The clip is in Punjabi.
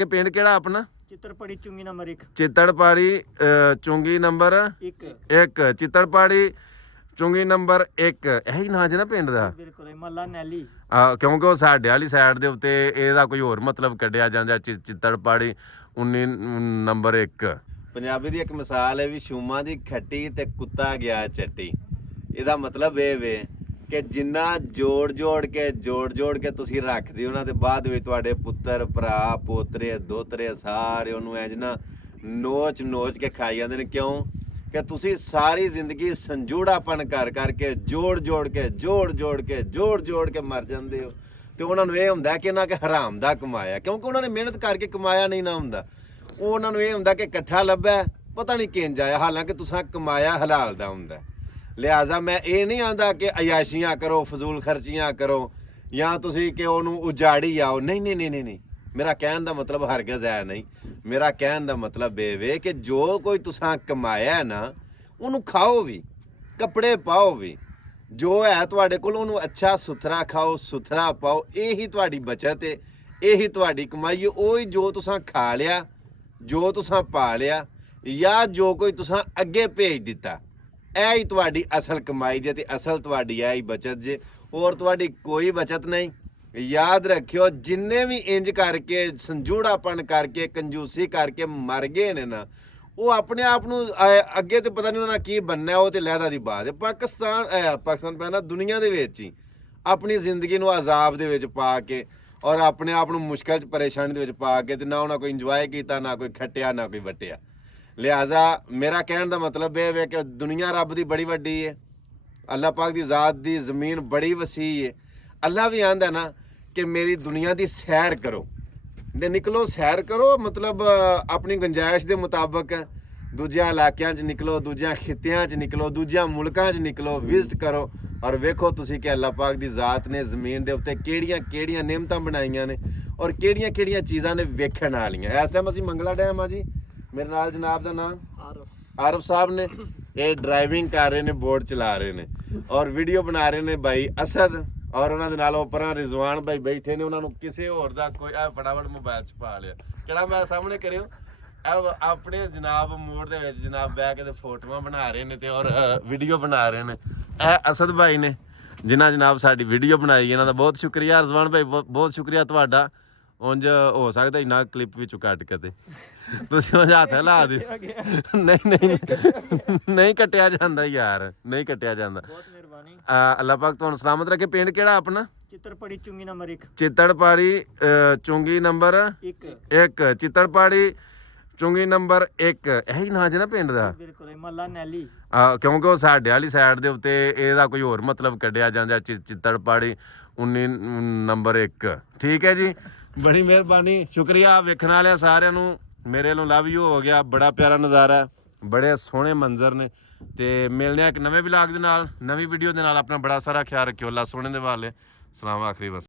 ਕਿ ਪਿੰਡ ਕਿਹੜਾ ਆਪਣਾ? चित्रपड़ी चुंगी नंबर 1। चित्तड़पाड़ी चुंगी नंबर 1 चित्तड़पाड़ी चुंगी नंबर 1 ਇਹੀ ਨਾਂ ਜੇ ਨਾ ਪਿੰਡ ਦਾ। बिल्कुल मल्ला नैली। ਕਿਉਂਕਿ ਉਹ ਸਾਡੇ ਵਾਲੀ ਸਾਈਡ ਦੇ ਉੱਤੇ ਇਹਦਾ ਕੋਈ ਹੋਰ ਮਤਲਬ ਕੱਢਿਆ ਜਾਂਦਾ। ਚਿੱਤੜਪਾੜੀ 19 ਨੰਬਰ 1। ਪੰਜਾਬੀ ਦੀ ਇੱਕ ਮਿਸਾਲ ਹੈ ਵੀ ਸ਼ੂਮਾਂ ਦੀ ਖੱਟੀ ਤੇ ਕੁੱਤਾ ਗਿਆ ਚੱਟੀ। ਇਹਦਾ ਮਤਲਬ ਇਹ ਵੇ ਕਿ ਜਿੰਨਾ ਜੋੜ ਜੋੜ ਕੇ ਤੁਸੀਂ ਰੱਖਦੇ ਹੋ ਨਾ ਤੇ ਬਾਅਦ ਵਿੱਚ ਤੁਹਾਡੇ ਪੁੱਤਰ ਭਰਾ ਪੋਤਰੇ ਦੋਤਰੇ ਸਾਰੇ ਉਹਨੂੰ ਇੰਜ ਨਾ ਨੋਚ ਕੇ ਖਾਈ ਜਾਂਦੇ ਨੇ। ਕਿਉਂ ਕਿ ਤੁਸੀਂ ਸਾਰੀ ਜ਼ਿੰਦਗੀ ਸੰਜੂੜਾਪਨ ਕਰਕੇ ਜੋੜ ਕੇ ਮਰ ਜਾਂਦੇ ਹੋ। ਤੇ ਉਹਨਾਂ ਨੂੰ ਇਹ ਹੁੰਦਾ ਕਿ ਇਹਨਾਂ ਕੇ ਹਰਾਮ ਦਾ ਕਮਾਇਆ, ਕਿਉਂਕਿ ਉਹਨਾਂ ਨੇ ਮਿਹਨਤ ਕਰਕੇ ਕਮਾਇਆ ਨਹੀਂ ਨਾ ਹੁੰਦਾ। ਉਹ ਉਹਨਾਂ ਨੂੰ ਇਹ ਹੁੰਦਾ ਕਿ ਇਕੱਠਾ ਲੱਭਿਆ ਪਤਾ ਨਹੀਂ ਕਿੰਜ ਆਇਆ, ਹਾਲਾਂਕਿ ਤੁਸੀਂ ਕਮਾਇਆ ਹਲਾਲ ਦਾ ਹੁੰਦਾ। ਲਿਹਾਜ਼ਾ ਮੈਂ ਇਹ ਨਹੀਂ ਆਂਦਾ ਕਿ ਅਯਾਸ਼ੀਆਂ ਕਰੋ, ਫਜ਼ੂਲ ਖਰਚੀਆਂ ਕਰੋ ਜਾਂ ਤੁਸੀਂ ਕਿ ਉਹਨੂੰ ਉਜਾੜੀ ਆਓ। ਨਹੀਂ, ਮੇਰਾ ਕਹਿਣ ਦਾ ਮਤਲਬ ਹਰਗਿਜ਼ ਹੈ ਨਹੀਂ। ਮੇਰਾ ਕਹਿਣ ਦਾ ਮਤਲਬ ਇਹ ਵੇ ਕਿ ਜੋ ਕੋਈ ਤੁਸੀਂ ਕਮਾਇਆ ਨਾ ਉਹਨੂੰ ਖਾਓ ਵੀ, ਕੱਪੜੇ ਪਾਓ ਵੀ, ਜੋ ਹੈ ਤੁਹਾਡੇ ਕੋਲ ਉਹਨੂੰ ਅੱਛਾ ਸੁਥਰਾ ਖਾਓ, ਸੁਥਰਾ ਪਾਓ। ਇਹੀ ਤੁਹਾਡੀ ਬਚਤ ਹੈ, ਇਹੀ ਤੁਹਾਡੀ ਕਮਾਈ ਹੈ। ਉਹੀ ਜੋ ਤੁਸੀਂ ਖਾ ਲਿਆ, ਜੋ ਤੁਸੀਂ ਪਾ ਲਿਆ ਜਾਂ ਜੋ ਕੋਈ ਤੁਸੀਂ ਅੱਗੇ ਭੇਜ ਦਿੱਤਾ, ਇਹ ਹੀ ਤੁਹਾਡੀ ਅਸਲ ਕਮਾਈ ਜੇ ਤੇ ਅਸਲ ਤੁਹਾਡੀ ਇਹ ਹੀ ਬਚਤ ਜੇ। ਹੋਰ ਤੁਹਾਡੀ ਕੋਈ ਬਚਤ ਨਹੀਂ। ਯਾਦ ਰੱਖਿਓ ਜਿੰਨੇ ਵੀ ਇੰਜ ਕਰਕੇ ਸੰਜੂੜਾਪਨ ਕਰਕੇ ਕੰਜੂਸੀ ਕਰਕੇ ਮਰ ਗਏ ਨੇ ਨਾ, ਉਹ ਆਪਣੇ ਆਪ ਨੂੰ ਅੱਗੇ ਤੇ ਪਤਾ ਨਹੀਂ ਉਹਨਾਂ ਕੀ ਬਣਨਾ, ਉਹ ਤੇ ਲਹਿਦਾ ਦੀ ਬਾਤ ਹੈ। ਪਾਕਿਸਤਾਨ ਪੈਣਾ ਦੁਨੀਆ ਦੇ ਵਿੱਚ ਹੀ ਆਪਣੀ ਜ਼ਿੰਦਗੀ ਨੂੰ ਅਜ਼ਾਬ ਦੇ ਵਿੱਚ ਪਾ ਕੇ ਔਰ ਆਪਣੇ ਆਪ ਨੂੰ ਮੁਸ਼ਕਲ 'ਚ ਪਰੇਸ਼ਾਨੀ ਦੇ ਵਿੱਚ ਪਾ ਕੇ ਤੇ ਨਾ ਉਹਨਾਂ ਕੋਈ ਇੰਜੋਏ ਕੀਤਾ, ਨਾ ਕੋਈ ਖੱਟਿਆ, ਨਾ ਕੋਈ ਵਟਿਆ। ਲਿਹਾਜ਼ਾ ਮੇਰਾ ਕਹਿਣ ਦਾ ਮਤਲਬ ਇਹ ਹੈ ਕਿ ਦੁਨੀਆ ਰੱਬ ਦੀ ਬੜੀ ਵੱਡੀ ਹੈ। ਅੱਲਾਹ ਪਾਕ ਦੀ ਜ਼ਾਤ ਦੀ ਜ਼ਮੀਨ ਬੜੀ ਵਸੀ ਹੈ। ਅੱਲਾਹ ਵੀ ਆਂਦਾ ਨਾ ਕਿ ਮੇਰੀ ਦੁਨੀਆ ਦੀ ਸੈਰ ਕਰੋ ਤੇ ਨਿਕਲੋ, ਸੈਰ ਕਰੋ, ਮਤਲਬ ਆਪਣੀ ਗੁੰਜਾਇਸ਼ ਦੇ ਮੁਤਾਬਕ ਦੂਜਿਆਂ ਇਲਾਕਿਆਂ 'ਚ ਨਿਕਲੋ, ਦੂਜਿਆਂ ਖਿੱਤਿਆਂ 'ਚ ਨਿਕਲੋ, ਦੂਜਿਆਂ ਮੁਲਕਾਂ 'ਚ ਨਿਕਲੋ, ਵਿਜ਼ਿਟ ਕਰੋ ਔਰ ਵੇਖੋ ਤੁਸੀਂ ਕਿ ਅੱਲਾਹ ਪਾਕ ਦੀ ਜ਼ਾਤ ਨੇ ਜ਼ਮੀਨ ਦੇ ਉੱਤੇ ਕਿਹੜੀਆਂ ਨਿਮਤਾਂ ਬਣਾਈਆਂ ਨੇ ਔਰ ਕਿਹੜੀਆਂ ਚੀਜ਼ਾਂ ਨੇ ਵੇਖਣ ਵਾਲੀਆਂ। ਇਸ ਟਾਈਮ ਅਸੀਂ ਮੰਗਲਾ ਡੈਮ ਆ ਜੀ। ਮੇਰੇ ਨਾਲ ਜਨਾਬ ਦਾ ਨਾਮ ਆਰਫ ਸਾਹਿਬ ਨੇ। ਇਹ ਡਰਾਈਵਿੰਗ ਕਰ ਰਹੇ ਨੇ, ਬੋਟ ਚਲਾ ਰਹੇ ਨੇ ਔਰ ਵੀਡੀਓ ਬਣਾ ਰਹੇ ਨੇ ਭਾਈ ਅਸਦ ਔਰ ਉਹਨਾਂ ਦੇ ਨਾਲ ਉੱਪਰਾਂ ਰਿਜ਼ਵਾਨ ਭਾਈ ਬੈਠੇ ਨੇ। ਉਹਨਾਂ ਨੂੰ ਕਿਸੇ ਹੋਰ ਦਾ ਕੋਈ ਫਟਾਫਟ ਮੋਬਾਈਲ 'ਚ ਪਾ ਲਿਆ। ਕਿਹੜਾ ਮੈਂ ਸਾਹਮਣੇ ਕਰਿਓ ਆਪਣੇ ਜਨਾਬ ਮੋੜ ਦੇ ਵਿੱਚ ਜਨਾਬ ਬਹਿ ਕੇ ਤੇ ਫੋਟੋਆਂ ਬਣਾ ਰਹੇ ਨੇ ਤੇ ਔਰ ਵੀਡੀਓ ਬਣਾ ਰਹੇ ਨੇ। ਇਹ ਅਸਦ ਭਾਈ ਨੇ ਜਿਨ੍ਹਾਂ ਜਨਾਬ ਸਾਡੀ ਵੀਡੀਓ ਬਣਾਈ। ਇਹਨਾਂ ਦਾ ਬਹੁਤ ਸ਼ੁਕਰੀਆ ਰਿਜ਼ਵਾਨ ਭਾਈ, ਬਹੁਤ ਸ਼ੁਕਰੀਆ ਤੁਹਾਡਾ। ਉਂਝ ਹੋ ਸਕਦਾ ਇੰਨਾ ਕਲਿੱਪ ਵਿੱਚੋਂ ਕੱਟ ਕੇ ਤੇ ਤੁਸੀਂ ਉਹ ਹੱਥ ਲਾ ਦਿਓ। ਨਹੀਂ ਕੱਟਿਆ ਜਾਂਦਾ ਯਾਰ, ਨਹੀਂ ਕੱਟਿਆ ਜਾਂਦਾ। बहुत मेहरबानी। ਅੱਲਾਹ ਪਾਕ ਤੁਹਾਨੂੰ ਸਲਾਮਤ ਰੱਖੇ। ਪਿੰਡ ਕਿਹੜਾ ਆਪਣਾ? चित्रपड़ी चुंगी नंबर 1। चित्तड़पाड़ी चुंगी नंबर 1 चित्तड़पाड़ी चुंगी नंबर 1 ਇਹੀ ਨਾਂ ਜੇ ਨਾ ਪਿੰਡ ਦਾ। बिल्कुल मल्ला नैली। ਕਿਉਂਕਿ ਉਹ ਸਾਡੇ ਵਾਲੀ ਸਾਈਡ ਦੇ ਉੱਤੇ ਇਹਦਾ ਕੋਈ ਹੋਰ ਮਤਲਬ ਕੱਢਿਆ ਜਾਂਦਾ। ਚਿੱਤੜਪਾੜੀ 19 ਨੰਬਰ 1। ਠੀਕ ਹੈ ਜੀ, ਬੜੀ ਮਿਹਰਬਾਨੀ, ਸ਼ੁਕਰੀਆ ਵੇਖਣ ਵਾਲਿਆਂ ਸਾਰਿਆਂ ਨੂੰ। ਮੇਰੇ ਵੱਲੋਂ ਲਵ ਯੂ ਹੋ ਗਿਆ। ਬੜਾ ਪਿਆਰਾ ਨਜ਼ਾਰਾ, ਬੜੇ ਸੋਹਣੇ ਮੰਜ਼ਰ ਨੇ ਤੇ ਮਿਲਦੇ ਆ ਇੱਕ ਨਵੇਂ ਵਲੌਗ ਦੇ ਨਾਲ, ਨਵੀਂ ਵੀਡੀਓ ਦੇ ਨਾਲ। ਆਪਣਾ ਬੜਾ ਸਾਰਾ ਖਿਆਲ ਰੱਖਿਓ। ਅੱਲਾ ਸੋਹਣੇ ਦੇ ਵਾਲੇ। ਸਲਾਮ ਆਖਰੀ ਬਸ।